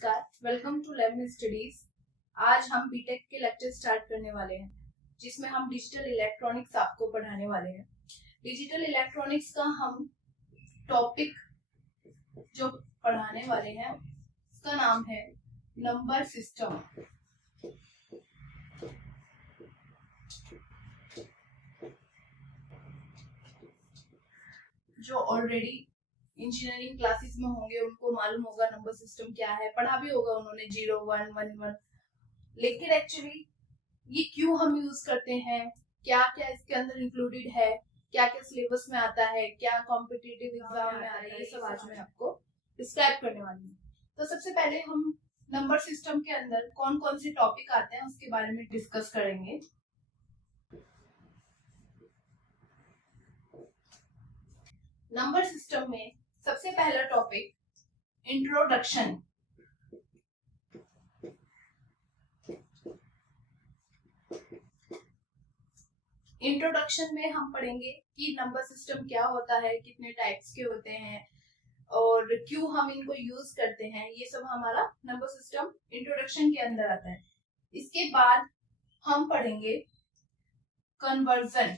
नमस्कार, welcome to lemon studies. आज हम बीटेक के लेक्चर स्टार्ट करने वाले हैं, जिसमें हम डिजिटल इलेक्ट्रॉनिक्स आपको पढ़ाने वाले हैं। डिजिटल इलेक्ट्रॉनिक्स का हम टॉपिक जो पढ़ाने वाले हैं उसका नाम है नंबर सिस्टम। जो ऑलरेडी इंजीनियरिंग क्लासेस में होंगे उनको मालूम होगा नंबर सिस्टम क्या है, पढ़ा भी होगा उन्होंने 0 1 1 1। लेकिन एक्चुअली ये क्यों हम यूज करते हैं, क्या क्या इसके अंदर इंक्लूडेड है, क्या क्या सिलेबस में आता है, क्या कॉम्पिटिटिव एग्जाम में आता है, ये सब आज मैं आपको डिस्क्राइब करने वाली हूँ। तो सबसे पहले हम नंबर सिस्टम के अंदर कौन कौन से टॉपिक आते हैं उसके बारे में डिस्कस करेंगे। नंबर सिस्टम में सबसे पहला टॉपिक इंट्रोडक्शन। इंट्रोडक्शन में हम पढ़ेंगे कि नंबर सिस्टम क्या होता है, कितने टाइप्स के होते हैं और क्यों हम इनको यूज करते हैं। ये सब हमारा नंबर सिस्टम इंट्रोडक्शन के अंदर आता है। इसके बाद हम पढ़ेंगे कन्वर्जन।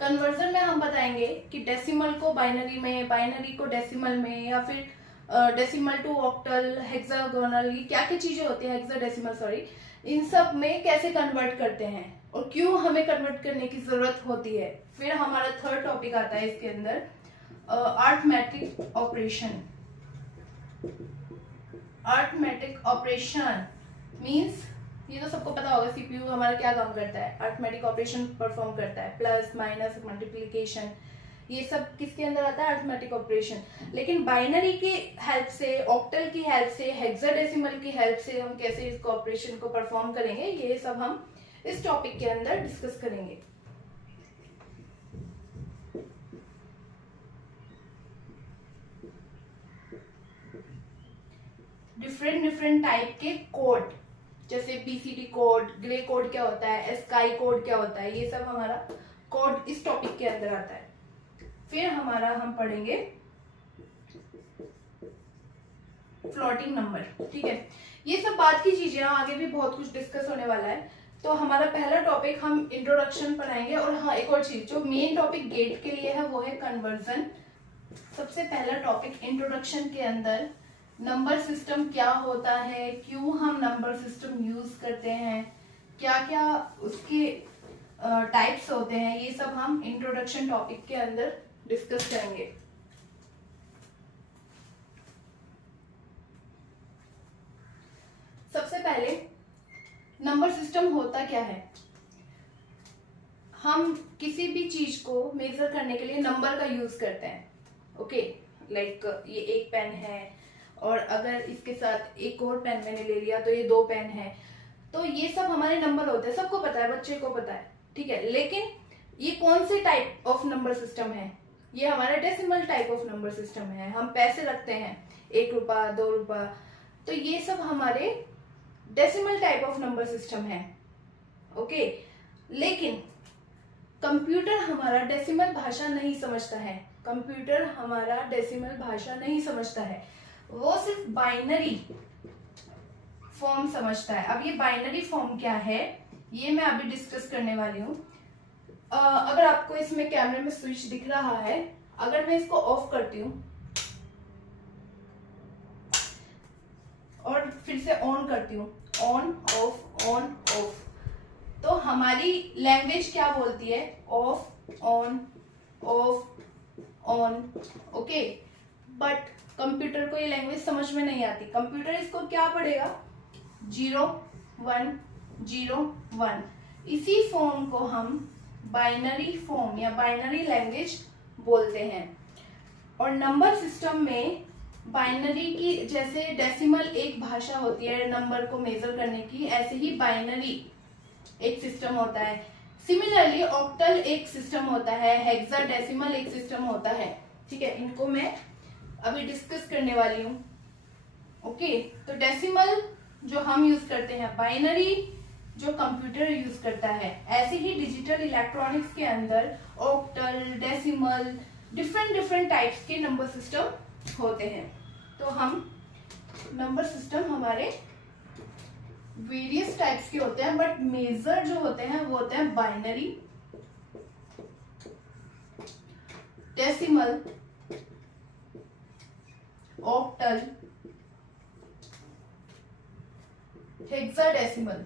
कन्वर्जन में हम बताएंगे कि डेसिमल को बाइनरी में, बाइनरी को डेसिमल में, या फिर डेसिमल टू ऑक्टल, हेक्सागोनल, ये क्या क्या चीजें होती है, हेक्साडेसिमल सॉरी, इन सब में कैसे कन्वर्ट करते हैं और क्यों हमें कन्वर्ट करने की जरूरत होती है। फिर हमारा थर्ड टॉपिक आता है इसके अंदर arithmetic operation. Arithmetic operation means ये तो सबको पता होगा सीपीयू हमारा क्या काम करता है, अरिथमेटिक ऑपरेशन परफॉर्म करता है, प्लस माइनस मल्टीप्लिकेशन, ये सब किसके अंदर आता है, अरिथमेटिक ऑपरेशन। लेकिन बाइनरी की हेल्प से, ऑक्टल की हेल्प से, हेक्साडेसिमल की हेल्प से हम कैसे इस ऑपरेशन को परफॉर्म करेंगे, ये सब हम इस टॉपिक के अंदर डिस्कस करेंगे। डिफरेंट टाइप के कोड, जैसे बीसीडी कोड, ग्रे कोड क्या होता है, स्काई कोड क्या होता है, ये सब हमारा कोड इस टॉपिक के अंदर आता है। फिर हम पढ़ेंगे फ्लोटिंग नंबर। ठीक है, ये सब बात की चीजें, आगे भी बहुत कुछ डिस्कस होने वाला है। तो हमारा पहला टॉपिक हम इंट्रोडक्शन पढ़ाएंगे। और हाँ, एक और चीज जो मेन टॉपिक गेट के लिए है वो है कन्वर्जन। सबसे पहला टॉपिक इंट्रोडक्शन के अंदर नंबर सिस्टम क्या होता है, क्यों हम नंबर सिस्टम यूज करते हैं, क्या क्या उसके टाइप्स होते हैं, ये सब हम इंट्रोडक्शन टॉपिक के अंदर डिस्कस करेंगे। सबसे पहले नंबर सिस्टम होता क्या है। हम किसी भी चीज को मेजर करने के लिए नंबर का यूज करते हैं। ओके, लाइक ये एक पेन है और अगर इसके साथ एक और पेन मैंने ले लिया तो ये 2 पेन है, तो ये सब हमारे नंबर होते हैं, सबको पता है, बच्चे को पता है। ठीक है, लेकिन ये कौन से टाइप ऑफ नंबर सिस्टम है, ये हमारा decimal type of number system है। हम पैसे रखते हैं, 1 रुपया 2 रुपया, तो ये सब हमारे decimal type of number system है। ओके, लेकिन कंप्यूटर हमारा डेसिमल भाषा नहीं समझता है। कंप्यूटर हमारा डेसिमल भाषा नहीं समझता है, वो सिर्फ बाइनरी फॉर्म समझता है। अब ये बाइनरी फॉर्म क्या है ये मैं अभी डिस्कस करने वाली हूँ। अगर आपको इसमें कैमरे में स्विच दिख रहा है, अगर मैं इसको ऑफ करती हूँ और फिर से ऑन करती हूँ, ऑन ऑफ ऑन ऑफ, तो हमारी लैंग्वेज क्या बोलती है, of on off on. Okay, but computer को ये लैंग्वेज समझ में नहीं आती। कंप्यूटर इसको क्या पढ़ेगा, 0 1 0 1। इसी फॉर्म को हम बाइनरी फॉर्म या बाइनरी लैंग्वेज बोलते हैं। और नंबर सिस्टम में बाइनरी की जैसे डेसिमल एक भाषा होती है नंबर को मेजर करने की, ऐसे ही बाइनरी एक सिस्टम होता है। सिमिलरली ऑक्टल एक सिस्टम होता है, हेक्साडेसिमल एक सिस्टम होता है। ठीक है, इनको मैं अभी डिस्कस करने वाली हूँ। ओके, तो डेसिमल जो हम यूज करते हैं, बाइनरी जो कंप्यूटर यूज करता है, ऐसे ही डिजिटल इलेक्ट्रॉनिक्स के अंदर octal, decimal, different different types के नंबर सिस्टम होते हैं। तो हम नंबर सिस्टम हमारे वेरियस टाइप्स के होते हैं, बट मेजर जो होते हैं वो होते हैं बाइनरी, डेसिमल, ऑक्टल, हेक्साडेसिमल।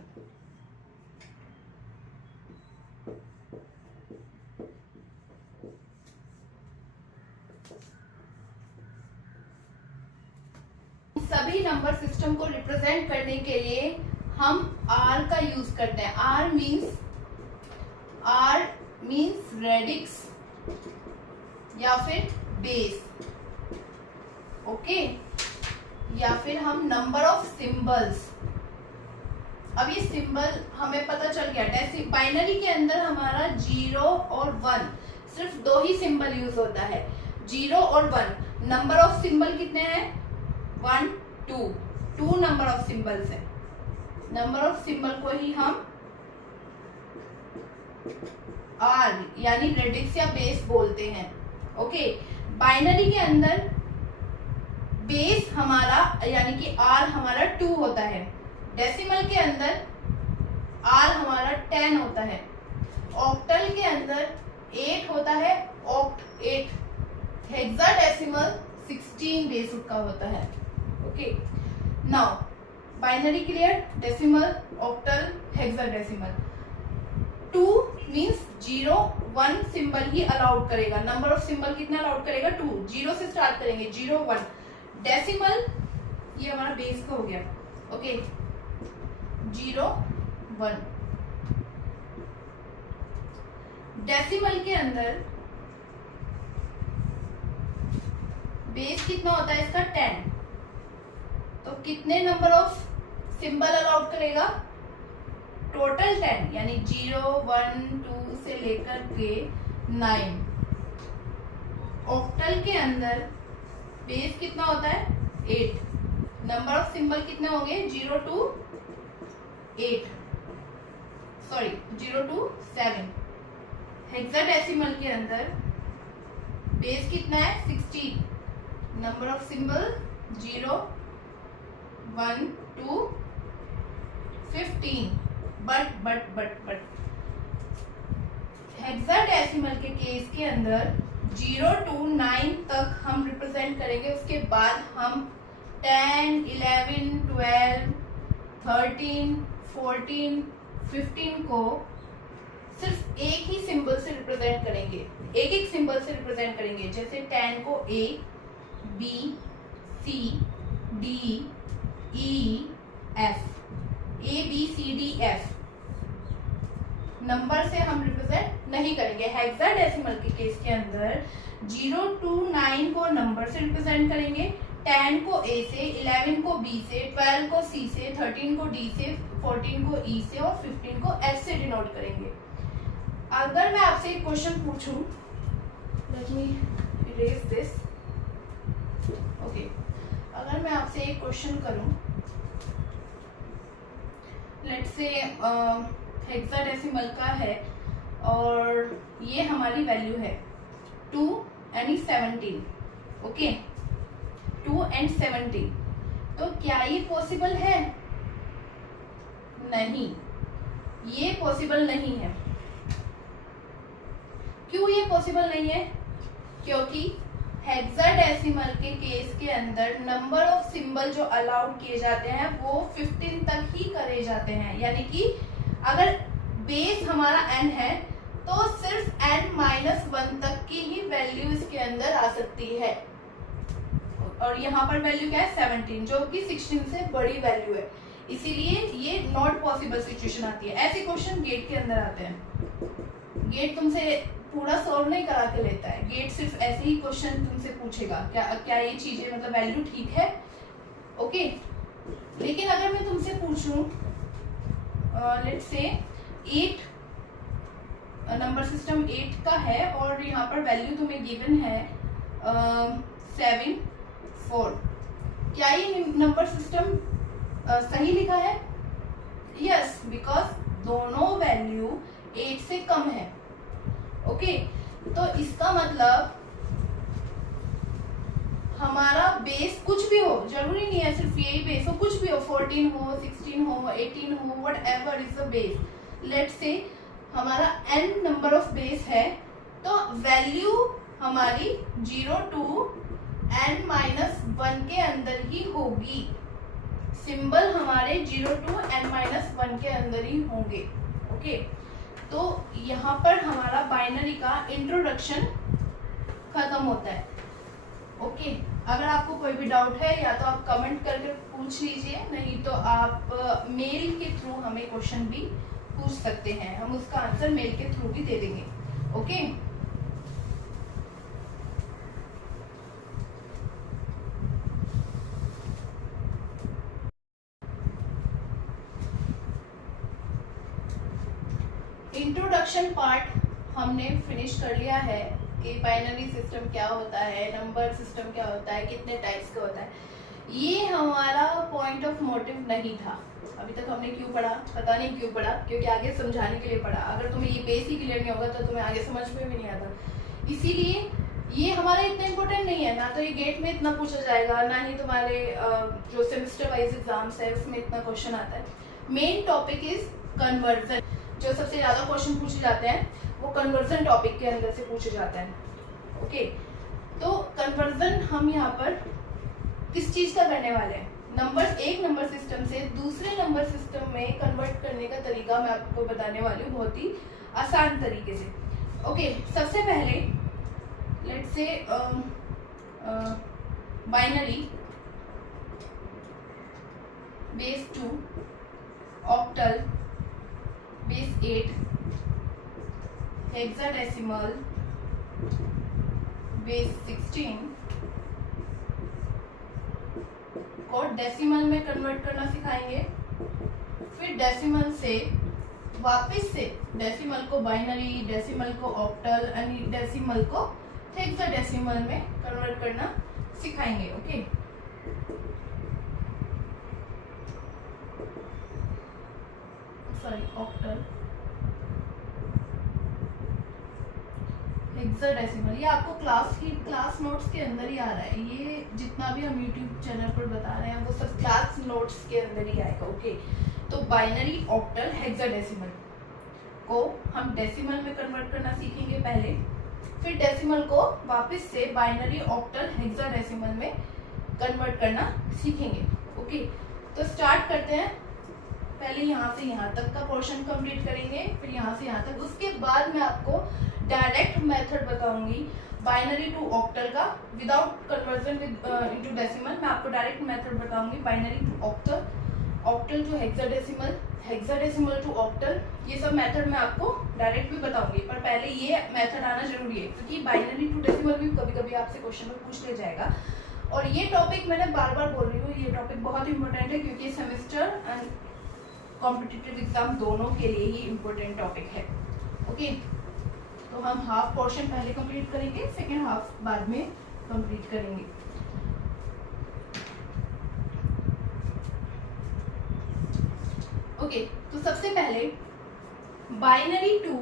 सभी नंबर सिस्टम को रिप्रेजेंट करने के लिए हम आर का यूज करते हैं। आर मीन्स रेडिक्स या फिर बेस, ओके, या फिर हम नंबर ऑफ सिंबल्स। अब ये सिंबल हमें पता चल गया, बाइनरी के अंदर हमारा 0 और 1, सिर्फ 2 ही सिंबल यूज होता है, 0 और 1। नंबर ऑफ सिंबल कितने हैं? 1 2 नंबर ऑफ सिंबल्स है। नंबर ऑफ सिंबल को ही हम आर यानी रेडिक्स या बेस बोलते हैं, ओके। बाइनरी के अंदर बेस हमारा यानी कि आर हमारा 2 होता है। डेसिमल के अंदर आर हमारा 10 होता है। ऑक्टल के अंदर 8 होता है, ऑक्ट 8। हेक्साडेसिमल 16 बेस का होता है, okay. Now binary clear, decimal, octal, hexadecimal. 2 means 0 1 symbol ही अलाउड करेगा। नंबर ऑफ सिंबल कितना अलाउड करेगा? 2। 0 से स्टार्ट करेंगे, 0 1। डेसिमल ये हमारा बेस का हो गया, ओके, 0 1। डेसिमल के अंदर बेस कितना होता है इसका? 10। तो कितने नंबर ऑफ सिंबल अलाउड करेगा? टोटल 10, यानी 0 1 2 से लेकर के 9। ऑक्टल के अंदर बेस कितना होता है? 8। नंबर ऑफ सिंबल कितने होंगे? 0 to 8, सॉरी 0 to 7। हेक्साडेसिमल के अंदर बेस कितना है? 16। Number of symbol 0 1 to 15। But hexadecimal के केस के अंदर 0 to 9 तक हम रिप्रेजेंट करेंगे। उसके बाद हम 10 11 12 13 14 15 को सिर्फ एक ही सिंबल से रिप्रेजेंट करेंगे, एक सिंबल से रिप्रेजेंट करेंगे। जैसे 10 को A B C D E F, A B C D F number से हम रिप्रेजेंट नहीं करेंगे। हेक्साडेसिमल के केस के अंदर 0 to 9 को नंबर से रिप्रेजेंट करेंगे, 10 को A से, 11 को B से, 12 को C से, 13 को D से, 14 को E से और 15 को F से डिनोट करेंगे। अगर मैं आपसे एक क्वेश्चन पूछूं, let me erase this, okay, अगर मैं आपसे एक क्वेश्चन करूं, लेट्स से हेक्साडेसिमल का है और ये हमारी वैल्यू है 2 यानी 17, ओके, 2 and 17। तो क्या ये पॉसिबल है? नहीं, ये पॉसिबल नहीं है। क्यों ये पॉसिबल नहीं है? क्योंकि हेक्साडेसिमल के केस के अंदर नंबर ऑफ सिंबल जो अलाउड किए जाते हैं वो 15 तक ही करे जाते हैं। यानी कि अगर बेस हमारा n है तो सिर्फ n-1 तक की ही वैल्यू इसके अंदर आ सकती है, और यहाँ पर वैल्यू क्या है? 17, जो कि 16 से बड़ी वैल्यू है। इसीलिए ये नॉट पॉसिबल सिचुएशन आती है। ऐसे क्वेश्चन गेट के अंदर आते हैं। गेट तुमसे पूरा सॉल्व नहीं करा के लेता है, गेट सिर्फ ऐसे ही क्वेश्चन तुमसे पूछेगा, क्या ये चीजें मतलब वैल्यू ठीक है, ओके। लेकिन अगर मैं तुमसे पूछूं, लेट्स से 8 नंबर सिस्टम 8 का है और यहाँ पर वैल्यू तुम्हें गिवन है 7 4, क्या ये नंबर सिस्टम सही लिखा है? यस, बिकॉज दोनों वैल्यू 8 से कम है, ओके। तो इसका मतलब हमारा बेस कुछ भी हो, जरूरी नहीं है सिर्फ यही बेस हो, कुछ भी हो, 14 हो, 16 हो, 18 हो, whatever is the base, let से हमारा n नंबर ऑफ बेस है, तो वैल्यू हमारी 0 to n-1 के अंदर ही होगी, सिंबल हमारे 0 to n-1 के अंदर ही होंगे। ओके, तो यहाँ पर हमारा बाइनरी का इंट्रोडक्शन खत्म होता है। ओके, अगर आपको कोई भी डाउट है या तो आप कमेंट करके पूछ लीजिए, नहीं तो आप मेल के थ्रू हमें क्वेश्चन भी पूछ सकते हैं, हम उसका आंसर मेल के थ्रू भी दे देंगे। ओके, इंट्रोडक्शन पार्ट हमने फिनिश कर लिया है कि बाइनरी सिस्टम क्या होता है, नंबर सिस्टम क्या होता है, कितने टाइप्स का होता है। ये हमारा पॉइंट ऑफ मोटिव नहीं था, अभी तक हमने क्यों पढ़ा, पता नहीं क्यों पढ़ा, क्योंकि आगे समझाने के लिए पढ़ा। अगर तुम्हें ये बेस ही क्लियर नहीं होगा तो तुम्हें आगे समझ में भी नहीं आता, इसीलिए ये हमारा इतना इम्पोर्टेंट नहीं है। ना तो ये गेट में इतना पूछा जाएगा, ना ही तुम्हारे जो सेमेस्टर वाइज एग्जाम्स है उसमें इतना क्वेश्चन आता है। मेन टॉपिक इज कन्वर्जन, जो सबसे ज्यादा क्वेश्चन पूछे जाते हैं वो कन्वर्जन टॉपिक के अंदर से पूछे जाते हैं। ओके, तो कन्वर्जन हम यहाँ पर किस चीज का करने वाले हैं, नंबर एक नंबर सिस्टम से दूसरे नंबर सिस्टम में कन्वर्ट करने का तरीका मैं आपको बताने वाली हूँ, बहुत ही आसान तरीके से। ओके, सबसे पहले let's say binary base 2, octal base 8, hexadecimal base 16 को डेसिमल में कन्वर्ट करना सिखाएंगे। फिर डेसिमल से वापस से डेसिमल को बाइनरी, डेसिमल को ऑक्टल, डेसिमल को हेक्साडेसिमल में कन्वर्ट करना सिखाएंगे। ओके, सॉरी, ऑक्टल, हेक्साडेसिमल, ये आपको क्लास नोट्स के अंदर ही आ रहा है। ये जितना भी हम यूट्यूब चैनल पर बता रहे हैं वो सब क्लास नोट्स के अंदर ही आएगा। ओके, तो बाइनरी, ऑक्टल, हेक्साडेसिमल को हम डेसिमल में कन्वर्ट करना सीखेंगे पहले, फिर डेसिमल को वापस से बाइनरी, ऑक्टल, हेक्साडेसिमल में कन्वर्ट करना सीखेंगे। ओके, तो स्टार्ट करते हैं। पहले यहाँ से यहाँ तक का पोर्शन कंप्लीट करेंगे, फिर यहाँ से यहाँ तक। उसके बाद मैं आपको डायरेक्ट मेथड बताऊंगी बाइनरी टू ऑक्टल का, विदाउट कन्वर्जन इनटू डेसिमल। मैं आपको डायरेक्ट मेथड बताऊंगी binary to octal, octal to hexadecimal, hexadecimal to octal. ये सब मेथड मैं आपको डायरेक्ट भी बताऊंगी, पर पहले ये मेथड आना जरूरी है, क्योंकि बाइनरी टू डेसिमल भी कभी कभी आपसे क्वेश्चन में पूछ लिया जाएगा। और ये टॉपिक मैंने बार बार बोल रही हूँ, ये टॉपिक बहुत इंपॉर्टेंट है, क्योंकि सेमेस्टर एंड कॉम्पिटिटिव एग्जाम दोनों के लिए ही इम्पोर्टेंट टॉपिक है। ओके, तो हम हाफ पोर्शन पहले कंप्लीट करेंगे, सेकेंड हाफ बाद में कंप्लीट करेंगे। ओके, तो सबसे पहले बाइनरी टू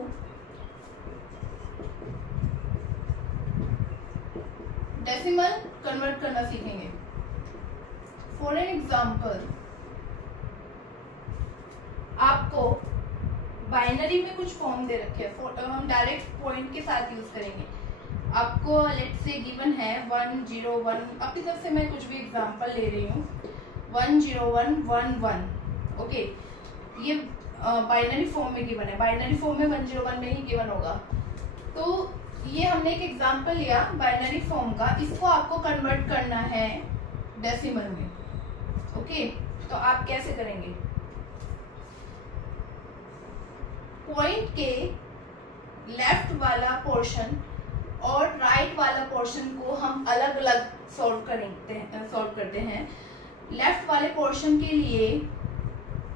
डेसिमल कन्वर्ट करना सीखेंगे। फॉर एन एग्जाम्पल, आपको बाइनरी में कुछ फॉर्म दे रखे हैं, हम डायरेक्ट पॉइंट के साथ यूज करेंगे। आपको लेट्स से गिवन है 1 0 1, अपनी तरफ से मैं कुछ भी एग्जांपल ले रही हूँ, 1 0 1 1 1। ओके, ये बाइनरी फॉर्म में गिवन है, बाइनरी फॉर्म में 1 0 1 में ही गिवन होगा। तो ये हमने एक एग्जांपल लिया बाइनरी फॉर्म का, इसको आपको कन्वर्ट करना है डेसिमल में। ओके, तो आप कैसे करेंगे, पॉइंट के लेफ्ट वाला पोर्शन और राइट वाला पोर्शन को हम अलग अलग सॉल्व करते हैं। लेफ्ट वाले पोर्शन के लिए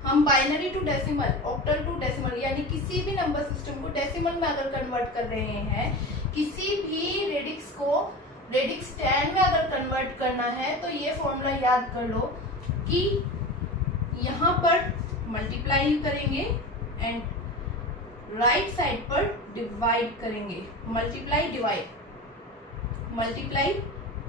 हम binary to decimal, octal to decimal, यानी किसी भी नंबर सिस्टम को डेसिमल में अगर कन्वर्ट कर रहे हैं, किसी भी रेडिक्स को रेडिक्स 10 में अगर कन्वर्ट करना है, तो ये फॉर्मूला याद कर लो कि यहाँ पर मल्टीप्लाई करेंगे एंड राइट साइड पर डिवाइड करेंगे। Multiply divide, multiply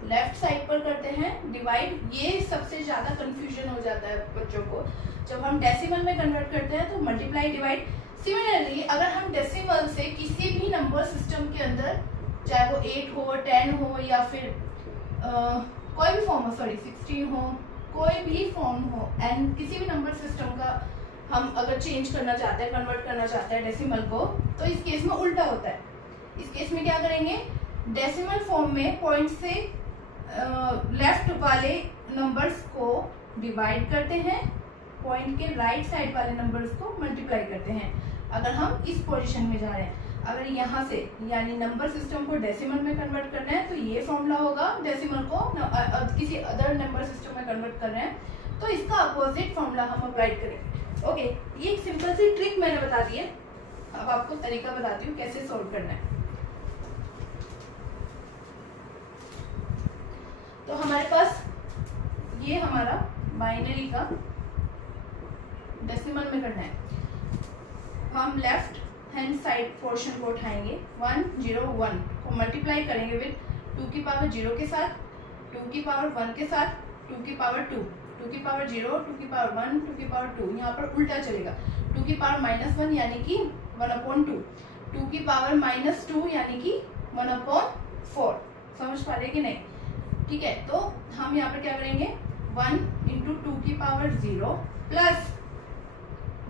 left side पर करते हैं डिवाइड। ये सबसे ज्यादा कंफ्यूजन हो जाता है बच्चों को जब हम डेसिमल में कन्वर्ट करते हैं, तो मल्टीप्लाई डिवाइड। सिमिलरली अगर हम डेसिमल से किसी भी नंबर सिस्टम के अंदर, चाहे वो 8 हो, 10 हो, या फिर कोई भी फॉर्म हो, सॉरी 16 हो, कोई भी फॉर्म हो, एंड किसी भी नंबर सिस्टम का हम अगर चेंज करना चाहते हैं, कन्वर्ट करना चाहते हैं डेसिमल को, तो इस केस में उल्टा होता है। इस केस में क्या करेंगे, डेसिमल फॉर्म में पॉइंट से लेफ्ट वाले नंबर्स को डिवाइड करते हैं, पॉइंट के राइट साइड वाले नंबर्स को मल्टीप्लाई करते हैं। अगर हम इस पोजीशन में जा रहे हैं, अगर यहाँ से यानी नंबर सिस्टम को डेसिमल में कन्वर्ट करना है, तो ये फॉर्मूला होगा। डेसिमल को किसी अदर नंबर सिस्टम में कन्वर्ट कर रहे हैं, तो इसका अपोजिट फॉर्मूला हम अप्लाई करेंगे। ओके, ये एक सिंपल सी ट्रिक मैंने बता दी है। अब आपको तरीका बताती हूँ कैसे सोल्व करना है। तो हमारे पास ये हमारा बाइनरी का डेसिमल में करना है। हम लेफ्ट हैंड साइड पोर्शन को उठाएंगे, 1 0 1 को मल्टीप्लाई करेंगे विद 2 की पावर 0 के साथ, 2 की पावर 1 के साथ, 2 की पावर 2, 2 की पावर 0, 2 की पावर 1, 2 की पावर 2। यहाँ पर उल्टा चलेगा, 2 की पावर -1 यानी कि 1/2, 2 की पावर -2 यानी कि 1/4। समझ पा रहे कि नहीं? ठीक है, तो हम यहाँ पर क्या करेंगे, 1 × 2 की पावर 0 प्लस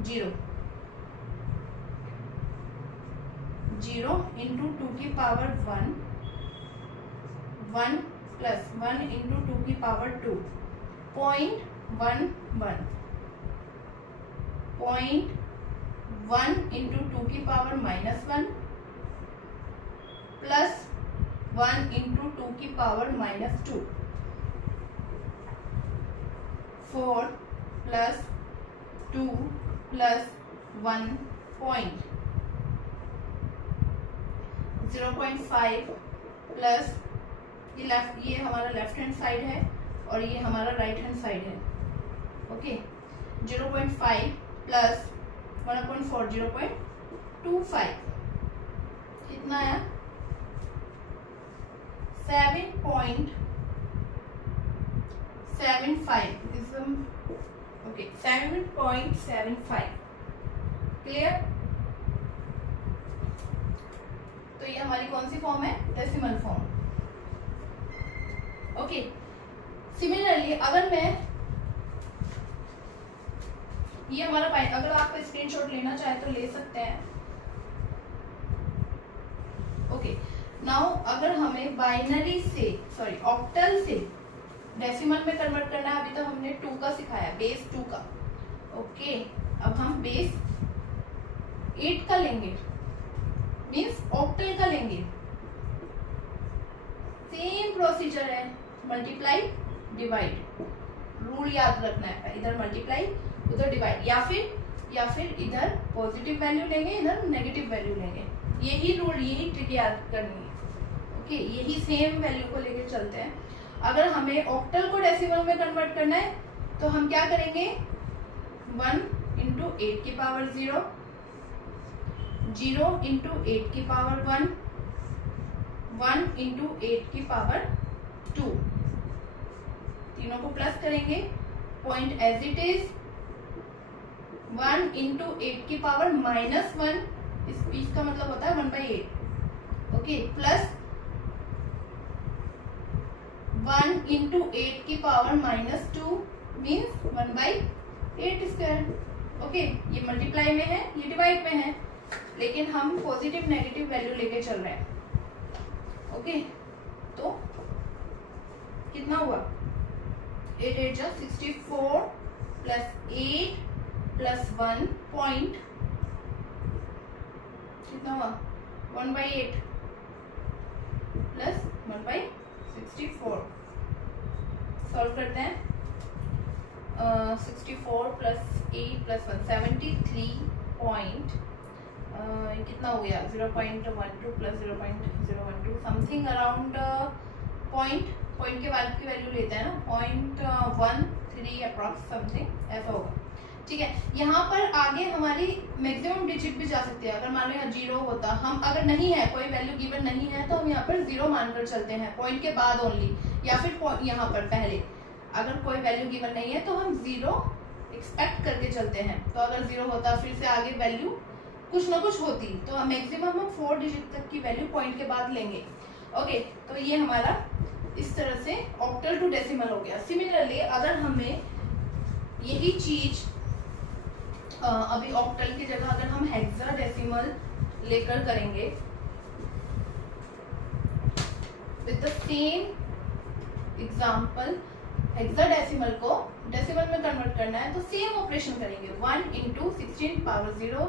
0, 0 × 2 की पावर 1, 1 प्लस 1 × 2 की पावर 2, 0.11, 0.1 × 2 की पावर -1 प्लस 1 × 2 की power -2, 4 plus 2 plus 1 point, 0.5 plus ये हमारा लेफ्ट हैंड साइड है और ये हमारा राइट हैंड साइड है। ओके, 0.5 प्लस 1/4, 0.25 कितना आया, 7.75। ओके, 7.75। क्लियर? तो ये हमारी कौन सी फॉर्म है, डेसिमल फॉर्म। ओके, सिमिलरली अगर मैं ये हमारा अगर आप स्क्रीनशॉट लेना चाहे तो ले सकते हैं। ओके, नाउ अगर हमें बाइनरी से, सॉरी ऑक्टल से डेसिमल में कन्वर्ट करना है, अभी तो हमने 2 का सिखाया, बेस 2 का। ओके, अब हम बेस 8 का लेंगे, मीन्स ऑक्टल का लेंगे। सेम प्रोसीजर है, मल्टीप्लाई डिवाइड, रूल याद रखना है, इधर मल्टीप्लाई उधर डिवाइड, या फिर इधर पॉजिटिव वैल्यू लेंगे, इधर नेगेटिव वैल्यू लेंगे। यही रूल, यही ट्रिक याद करनी है। ओके, यही सेम वैल्यू को लेके चलते हैं। अगर हमें ऑक्टल को डेसिमल में कन्वर्ट करना है, तो हम क्या करेंगे, 1 × 8 की पावर 0, 0 × 8 की पावर 1, 1 × 8 की पावर 2, तीनों को प्लस करेंगे, पॉइंट एज इट इज, 1 × 8 की पावर -1, इसका मतलब होता है 1/8। ओके, प्लस 1 × 8 की पावर -2 मीन्स 1/8²। ओके, ये मल्टीप्लाई में है, ये डिवाइड में है, लेकिन हम पॉजिटिव नेगेटिव वैल्यू लेके चल रहे हैं। ओके, तो कितना हुआ, 8 8 जा 64 प्लस 8 प्लस 1 पॉइंट, कितना हुआ, 1/8 प्लस 1/64। सॉल्व करते हैं, 64 प्लस 8 प्लस 1, 73 पॉइंट, कितना हो गया, 0.12 प्लस 0.012 समथिंग अराउंड पॉइंट के बाद की वैल्यू लेते हैं ना, 0.13 अप्रॉक्स समथिंग ऐसा होगा। ठीक है, यहाँ पर आगे हमारी मैक्सिमम डिजिट भी जा सकती है। अगर मान लो यहाँ 0 होता, हम अगर नहीं है, कोई वैल्यू गिवन नहीं है, तो हम यहाँ पर 0 मानकर चलते हैं, पॉइंट के बाद ओनली। या फिर यहाँ पर पहले अगर कोई वैल्यू गिवन नहीं है तो हम 0 एक्सपेक्ट करके चलते हैं। तो अगर 0 होता फिर से आगे वैल्यू कुछ ना कुछ होती, तो मैक्सिमम हम 4 डिजिट तक की वैल्यू पॉइंट के बाद लेंगे। ओके, तो ये हमारा इस तरह से ऑक्टल टू डेसिमल हो गया। सिमिलरली अगर हमें यही चीज अभी ऑक्टल की जगह अगर हम हेक्साडेसिमल लेकर करेंगे with the same example, hexadecimal को डेसिमल में कन्वर्ट करना है तो सेम ऑपरेशन करेंगे। 1 into 16 power 0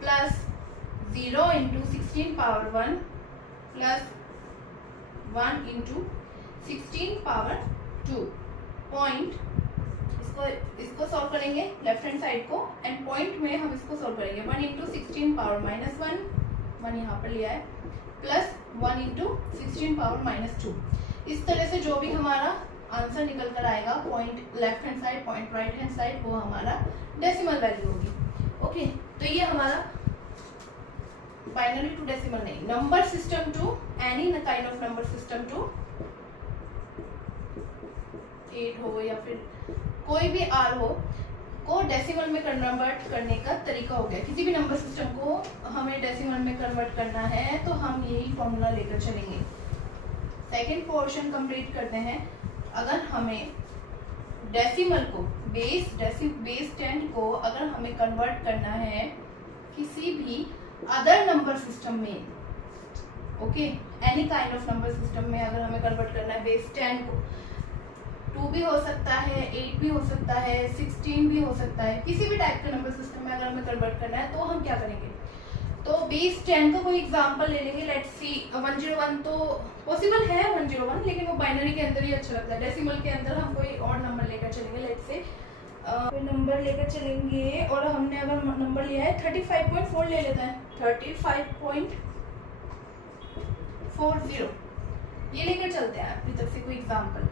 plus 0 into 16 power 1 plus 1 into 16 power 2 point, इसको सॉल्व करेंगे लेफ्ट हैंड साइड को, एंड पॉइंट में हम इसको सॉल्व करेंगे। 1 इंटू 16 पावर माइनस 1 यहाँ पर लिया है, प्लस 1 इंटू 16 पावर माइनस 2। इस तरह से जो भी हमारा आंसर निकल कर आएगा, point left hand side, point right hand side, वो हमारा डेसिमल वैल्यू होगी। ओके, तो ये हमारा बाइनरी टू डेसिमल नहीं, number system to any kind of number system to 8 हो या फिर कोई भी आर हो को डेसिमल में कन्वर्ट करने का तरीका हो गया। किसी भी नंबर सिस्टम को हमें डेसिमल में कन्वर्ट करना है तो हम यही फॉर्मूला लेकर चलेंगे। सेकंड पोर्शन कंप्लीट करते हैं। अगर हमें डेसिमल को बेस 10 को अगर हमें कन्वर्ट करना है किसी भी अदर नंबर सिस्टम में, okay, any kind of number system में अगर हमें कन्वर्ट करना है बेस 10 को, 2 भी हो सकता है, 8 भी हो सकता है, 16 भी हो सकता है, किसी भी टाइप के नंबर सिस्टम में अगर हमें कन्वर्ट करना है तो हम क्या करेंगे, तो बेस 10 का कोई एग्जांपल ले लेंगे। लेट्स सी 101 तो पॉसिबल है 101, लेकिन वो बाइनरी के अंदर ही अच्छा लगता है। डेसिमल के अंदर हम कोई और नंबर लेकर चलेंगे, लेट्स से कोई नंबर लेकर चलेंगे, और हमने अगर नंबर लिया है 35.4 ले लेते हैं, 35.40 ये लेकर चलते हैं अपनी तरफ से कोई एग्जांपल।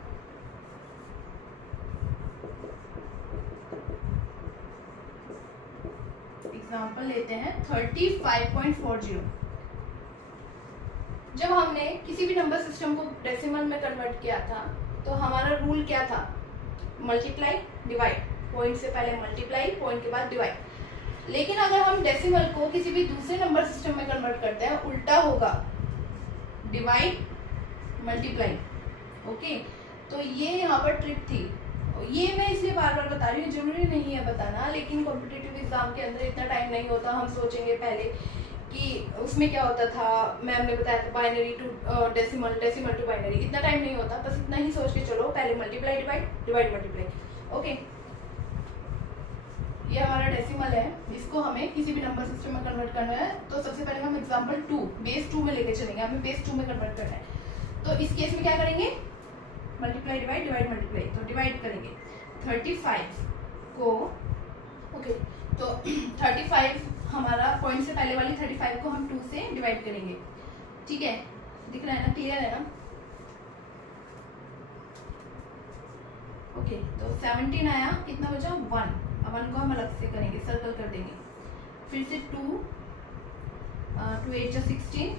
एग्जांपल लेते हैं 35.40। जब हमने किसी भी नंबर सिस्टम को डेसिमल में कन्वर्ट किया था तो हमारा रूल क्या था, मल्टीप्लाई डिवाइड, पॉइंट से पहले मल्टीप्लाई, पॉइंट के बाद डिवाइड। लेकिन अगर हम डेसिमल को किसी भी दूसरे नंबर सिस्टम में कन्वर्ट करते हैं उल्टा होगा, डिवाइड मल्टीप्लाई। ओके, तो ये यहाँ पर ट्रिक थी। ये मैं इसलिए बार बार बता रही हूँ, जरूरी नहीं है बताना, लेकिन कॉम्पिटिटिव एग्जाम के अंदर इतना टाइम नहीं होता। हम सोचेंगे पहले कि उसमें क्या होता था, मैम ने बताया था binary to decimal, decimal to binary, इतना टाइम नहीं होता। बस इतना ही सोच के चलो, पहले multiply divide, divide multiply. Okay, ये हमारा डेसिमल है, इसको हमें किसी भी नंबर सिस्टम में कन्वर्ट करना है। तो सबसे पहले हम एग्जाम्पल 2 बेस 2 में लेके चलेंगे, हमें बेस 2 में कन्वर्ट करना है। तो इस केस में क्या करेंगे, मल्टीप्लाई डिवाइड, डिवाइड मल्टीप्लाई। तो डिवाइड करेंगे 35 को, ओके, तो 35 हमारा पॉइंट से पहले वाली 35 को हम 2 से डिवाइड करेंगे। ठीक है, दिख रहा है ना, क्लियर है ना। ओके, तो 17 आया, कितना बचा 1। अब 1 को हम अलग से करेंगे, सर्कल कर देंगे। फिर से 2 8 जा 16,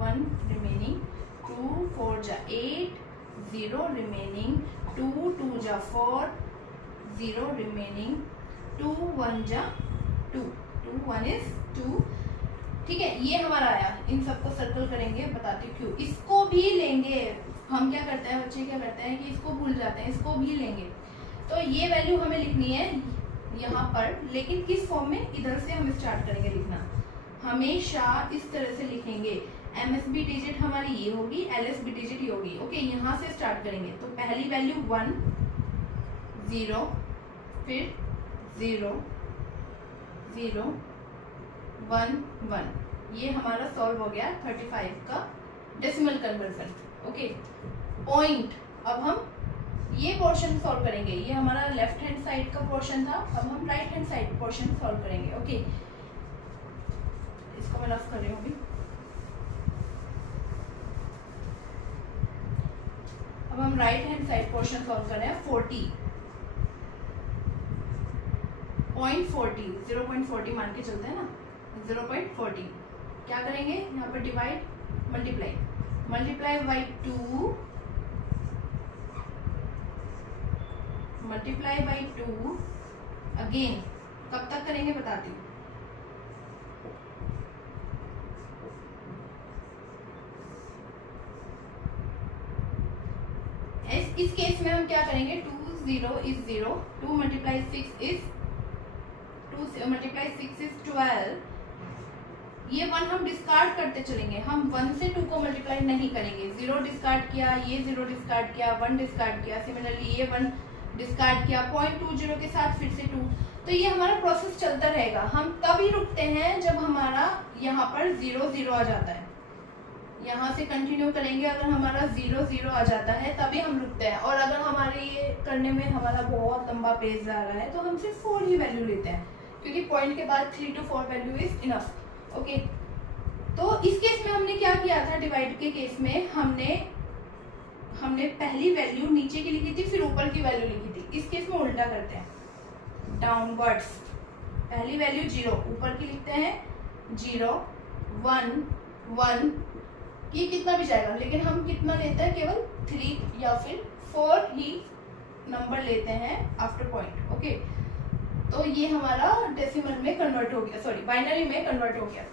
1 रिमेनिंग, 2 4 जा 8, 0 रिमेनिंग, 2 2 जा 4, 0 रिमेनिंग, 2 1 जा 2, 2 1 is 2। ठीक है, ये हमारा आया। इन सबको सर्कल करेंगे, बताती हूँ क्यों। इसको भी लेंगे, हम क्या करते हैं बच्चे, क्या करते हैं कि इसको भूल जाते हैं, इसको भी लेंगे। तो ये वैल्यू हमें लिखनी है यहाँ पर, लेकिन किस फॉर्म में, इधर से हम स्टार्ट करेंगे लिखना। हमेशा इस तरह से लिखेंगे, MSB डिजिट हमारी ये होगी, LSB डिजिट ये होगी। ओके, यहाँ से स्टार्ट करेंगे। तो पहली वैल्यू 1 0, फिर 0 0 1 1। ये हमारा सॉल्व हो गया 35 का डेसिमल कन्वर्जन। ओके, पॉइंट, अब हम ये पोर्शन सॉल्व करेंगे। ये हमारा लेफ्ट हैंड साइड का पोर्शन था, अब हम right hand side portion solve करेंगे। ओके, इसको मैं रफ कर रही हूँ अभी। अब हम right hand side portion solve कर रहे हैं। 40 0.40 0.40 मान के चलते हैं ना, 0.40। क्या करेंगे यहाँ पर, divide multiply, multiply by 2 multiply by 2 again. कब तक करेंगे बताती हूँ। इस केस में हम क्या करेंगे, 2 0 is 0, 2 multiply 6 is 2 multiply 6 is 12। ये 1 हम डिस्कार्ड करते चलेंगे, हम 1 से 2 को मल्टीप्लाई नहीं करेंगे। 0 डिस्कार्ड किया, ये 0 डिस्कार्ड किया, 1 डिस्कार्ड किया, सिमिलरली ये 1 डिस्कार्ड किया, 0.20 के साथ फिर से 2। तो ये हमारा प्रोसेस चलता रहेगा। हम तभी रुकते हैं जब हमारा यहाँ पर 0 0 आ जाता है। यहाँ से कंटिन्यू करेंगे, अगर हमारा 0 0 आ जाता है तभी हम रुकते हैं। और अगर हमारे ये करने में हमारा बहुत लंबा पेज जा रहा है तो हम सिर्फ 4 ही वैल्यू लेते हैं, क्योंकि पॉइंट के बाद 3 to 4 value is enough. Okay, तो इस केस में हमने क्या किया था, डिवाइड के केस में हमने पहली वैल्यू नीचे की लिखी थी, फिर ऊपर की वैल्यू लिखी थी। इस केस में उल्टा करते हैं, डाउनवर्ड्स। पहली वैल्यू 0, ऊपर की लिखते हैं 0 1 1, ये कितना भी जाएगा, लेकिन हम कितना लेते हैं, केवल 3 या फिर 4 ही नंबर लेते हैं आफ्टर पॉइंट। ओके, तो ये हमारा डेसिमल में कन्वर्ट हो गया, सॉरी बाइनरी में कन्वर्ट हो गया।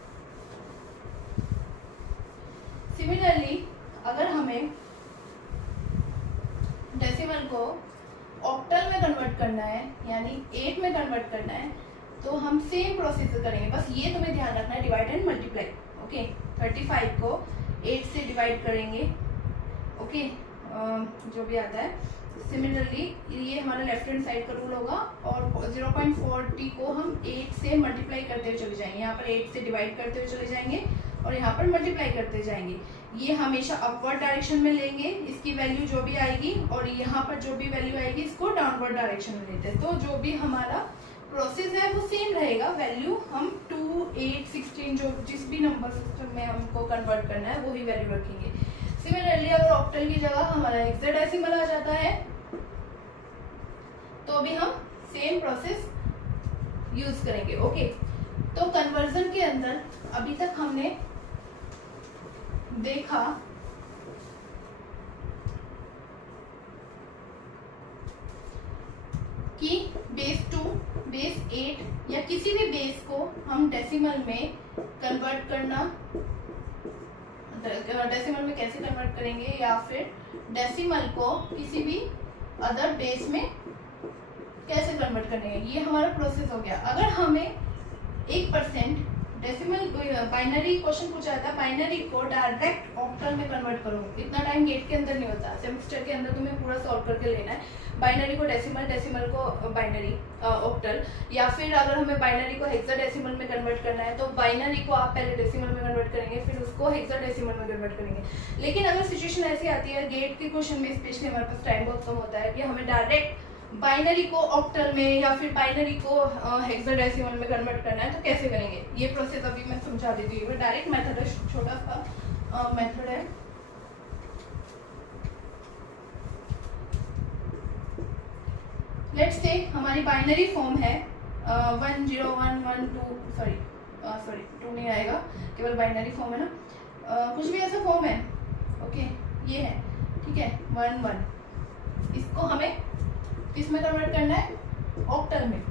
सिमिलरली अगर हमें डेसिमल को ऑक्टल में कन्वर्ट करना है, यानी 8 में कन्वर्ट करना है, तो हम सेम प्रोसेस करेंगे। बस ये तुम्हें ध्यान रखना है, डिवाइड एंड मल्टीप्लाई। ओके, 35 को 8 से डिवाइड करेंगे। ओके, जो भी आता है। सिमिलरली ये हमारा लेफ्ट हैंड साइड का रूल होगा, और 0.40 को हम 8 से मल्टीप्लाई करते हुए चले जाएंगे। यहाँ पर 8 से डिवाइड करते हुए चले जाएंगे और यहाँ पर मल्टीप्लाई करते जाएंगे। ये हमेशा अपवर्ड डायरेक्शन में लेंगे, इसकी वैल्यू जो भी आएगी, और यहाँ पर जो भी वैल्यू आएगी इसको डाउनवर्ड डायरेक्शन में लेते हैं। तो जो भी हमारा प्रोसेस है वो सेम रहेगा। वैल्यू हम 2 8 16 जो जिस भी नंबर सिस्टम में हमको कन्वर्ट करना है वही वैल्यू रखेंगे। सिमिलरली अगर ऑक्टल की जगह हमारा हेक्साडेसिमल आ जाता है तो भी हम सेम प्रोसेस यूज करेंगे। ओके, तो कन्वर्जन के अंदर अभी तक हमने देखा कि बेस 2, बेस 8 या किसी भी बेस को हम डेसिमल में कन्वर्ट करना, डेसिमल में कैसे कन्वर्ट करेंगे, या फिर डेसिमल को किसी भी अदर बेस में कैसे कन्वर्ट करेंगे, ये हमारा प्रोसेस हो गया। अगर हमें 1% डेसिमल बाइनरी क्वेश्चन पूछा जाता है, बाइनरी को डायरेक्ट ऑक्टल में कन्वर्ट करो, इतना टाइम गेट के अंदर नहीं होता, सेमेस्टर के अंदर तुम्हें पूरा सॉल्व करके लेना है। बाइनरी को डेसिमल, डेसिमल को बाइनरी ऑक्टल, या फिर अगर हमें बाइनरी को हेक्साडेसिमल में कन्वर्ट करना है तो बाइनरी को आप पहले डेसिमल में कन्वर्ट करेंगे, फिर उसको हेक्साडेसिमल में कन्वर्ट करेंगे। लेकिन अगर सिचुएशन ऐसी आती है गेट के क्वेश्चन में, स्पेशली हमारे पास टाइम बहुत कम होता है, कि हमें डायरेक्ट बाइनरी को ऑक्टल में या फिर बाइनरी को हेक्साडेसिमल में कन्वर्ट करना है, तो कैसे करेंगे ये प्रोसेस अभी मैं समझा देती हूँ। डायरेक्ट मेथड है, छोटा सा मेथड है। लेट्स से हमारी बाइनरी फॉर्म है 1 0 1 1 2, सॉरी 2 नहीं आएगा, केवल बाइनरी फॉर्म है ना, कुछ भी ऐसा फॉर्म है। ओके, ये है, ठीक है, 1 1, इसको हमें किस में कन्वर्ट करना है, ऑक्टल में।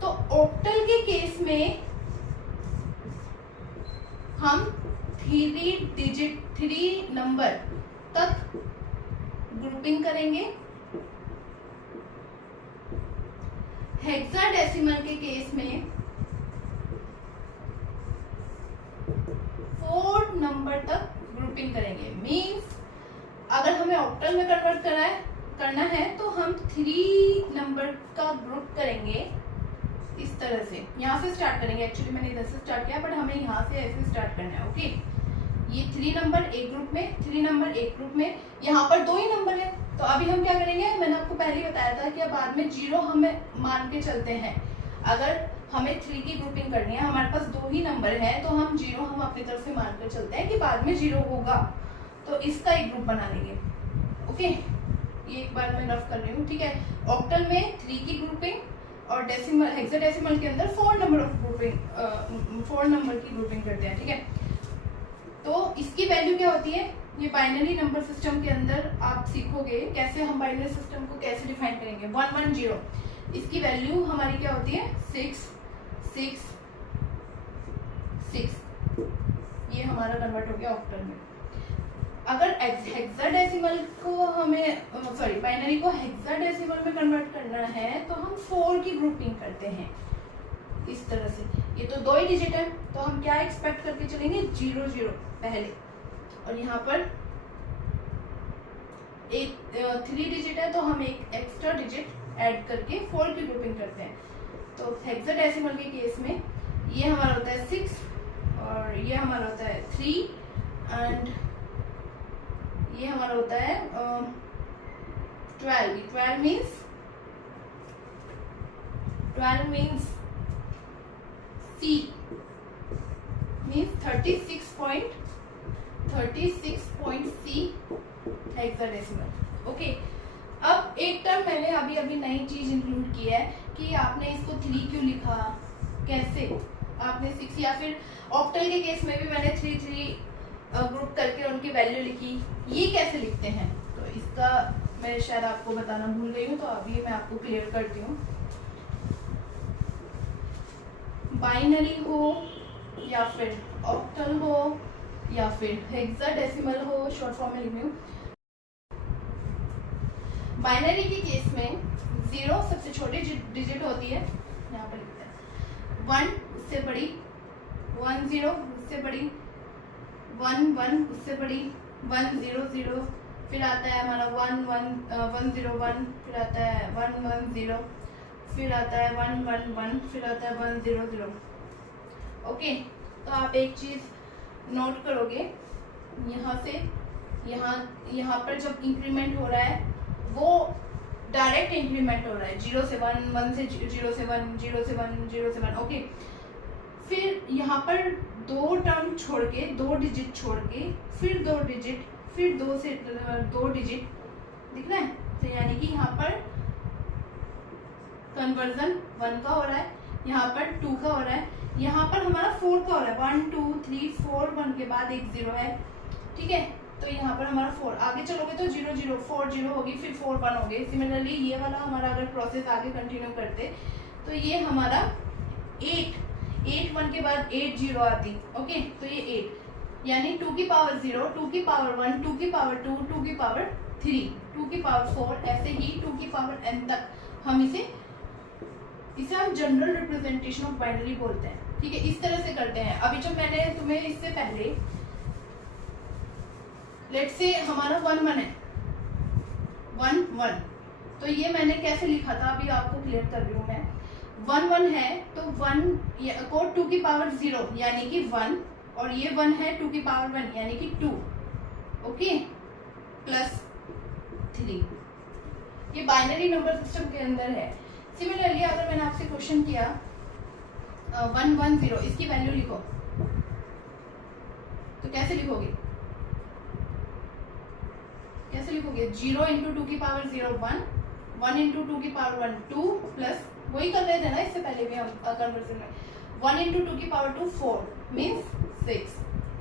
तो ऑक्टल के केस में हम 3 नंबर तक ग्रुपिंग करेंगे। हेक्साडेसिमल के केस में 4 नंबर तक ग्रुपिंग करेंगे। मींस अगर हमें ऑक्टल में कन्वर्ट करना है तो हम 3 नंबर का ग्रुप करेंगे इस तरह से। यहाँ से स्टार्ट करेंगे, एक्चुअली मैंने इधर से स्टार्ट किया, बट हमें यहाँ से ऐसे स्टार्ट करना है। ओके, ये 3 नंबर एक ग्रुप में, 3 नंबर एक ग्रुप में, यहाँ पर 2 ही नंबर है। तो अभी हम क्या करेंगे, मैंने आपको पहले ही बताया था कि बाद में 0 हमें मान के चलते हैं। अगर हमें 3 की ग्रुपिंग करनी है, हमारे पास 2 ही नंबर है, तो हम 0 हम अपनी तरफ से मान कर चलते हैं कि बाद में 0 होगा, तो इसका एक ग्रुप बना लेंगे। ओके, ये एक बार मैं रफ कर रही हूँ, ठीक है। ऑक्टल में 3 की ग्रुपिंग और डेसिमल हेक्साडेसिमल के अंदर 4 नंबर ऑफ ग्रुपिंग 4 नंबर की ग्रुपिंग करते हैं, ठीक है। तो इसकी वैल्यू क्या होती है, ये बाइनरी नंबर सिस्टम के अंदर आप सीखोगे कैसे हम बाइनरी सिस्टम को कैसे डिफाइन करेंगे। 110 इसकी वैल्यू हमारी क्या होती है 6 6 6, ये हमारा कन्वर्ट हो गया ऑक्टल में। अगर हेक्साडेसिमल को हमें बाइनरी को हेक्साडेसिमल में कन्वर्ट करना है तो हम 4 की ग्रुपिंग करते हैं इस तरह से। ये तो 2 ही डिजिट है तो हम क्या एक्सपेक्ट करके चलेंगे 0 0 पहले, और यहाँ पर एक 3 डिजिट है तो हम एक एक्स्ट्रा डिजिट ऐड करके 4 की ग्रुपिंग करते हैं। तो हेक्साडेसिमल के केस में ये हमारा होता है 6 और ये हमारा होता है 3 एंड ये हमारा होता है 12 means C means 36.C hexadecimal. Okay, अब एक टर्म मैंने अभी नई चीज इंक्लूड की है कि आपने इसको 3 क्यों लिखा, कैसे आपने 6, या फिर ऑक्टल के केस में भी मैंने 3 ग्रुप करके उनकी वैल्यू लिखी, ये कैसे लिखते हैं। तो इसका मैं शायद आपको बताना भूल गई हूँ, तो अभी मैं आपको क्लियर करती हूँ। बाइनरी हो या फिर ऑक्टल हो या फिर हेक्साडेसिमल हो, शॉर्ट फॉर्म में लिख रही हूँ। बाइनरी के केस में 0 सबसे छोटी डिजिट होती है, यहाँ पर लिखते हैं 1 उससे बड़ी, 1 0 उससे बड़ी, 1 1 उससे बड़ी, 1 0 0, फिर आता है हमारा 1 0 1, फिर आता है 1 1 0, फिर आता है 1 1 1, फिर आता है 1 0 0। ओके, तो आप एक चीज नोट करोगे, यहाँ से यहाँ पर जब इंक्रीमेंट हो रहा है वो डायरेक्ट इंक्रीमेंट हो रहा है 0 से 1, 1 से 0 से 1, 0 से 1, 0 से 1। ओके, फिर यहाँ पर 2 टर्म छोड़ के, 2 डिजिट छोड़ के, फिर 2 डिजिट, फिर 2 से 2 डिजिट, दिख रहा है। तो यानी कि यहाँ पर कन्वर्जन 1 का हो रहा है, यहाँ पर 2 का हो रहा है, यहाँ पर हमारा 4 का हो रहा है। 1 2 3 4, 1 के बाद एक 0 है, ठीक है। तो यहाँ पर हमारा 4, आगे चलोगे तो 0 0 4 0 होगी, फिर 4 1 हो गए। सिमिलरली ये वाला हमारा अगर प्रोसेस आगे कंटिन्यू करते तो ये हमारा 8 1 के बाद 8 0 आती। ओके, तो ये 8 यानी 2 की पावर 0, 2 की पावर 1, 2 की पावर 2, 2 की पावर 3, 2 की पावर 4, ऐसे ही 2 की पावर n तक हम इसे हम जनरल रिप्रेजेंटेशन ऑफ बाइनरी बोलते हैं, ठीक है। इस तरह से करते हैं। अभी जब मैंने तुम्हें इससे पहले लेट्स से हमारा 1 1 है, 1 1, तो ये मैंने कैसे लिखा था अभी आपको क्लियर कर रही हूँ मैं। 1 1 है तो 1 को 2 की पावर 0 यानी कि 1, और ये 1 है 2 की पावर 1 यानी कि 2, ओके, प्लस 3। ये बाइनरी नंबर सिस्टम के अंदर है। सिमिलरली अगर मैंने आपसे क्वेश्चन किया 1 1 0, इसकी वैल्यू लिखो, तो कैसे लिखोगे? 0 इंटू 2 की पावर 0 1, 1 इंटू 2 की पावर 1 2, प्लस वही कर रहे थे ना इससे पहले भी हम कन्वर्जन में, 1 इंटू 2 की पावर 2 4 मीन्स 6।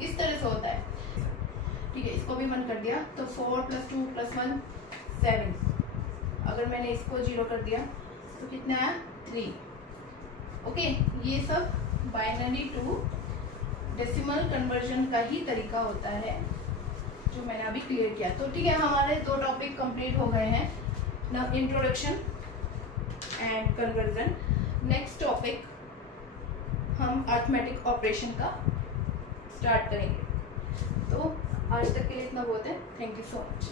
इस तरह से होता है, ठीक है। इसको भी 1 कर दिया तो 4 प्लस 2 प्लस 1 7। अगर मैंने इसको 0 कर दिया तो कितना आया 3। ओके, ये सब बाइनरी टू डेसिमल कन्वर्जन का ही तरीका होता है जो मैंने अभी क्लियर किया। तो ठीक है, हमारे 2 टॉपिक कंप्लीट हो गए हैं ना, introduction and conversion. Next topic हम अरिथमेटिक ऑपरेशन का स्टार्ट करेंगे। तो आज तक के लिए इतना बहुत है। Thank you so much.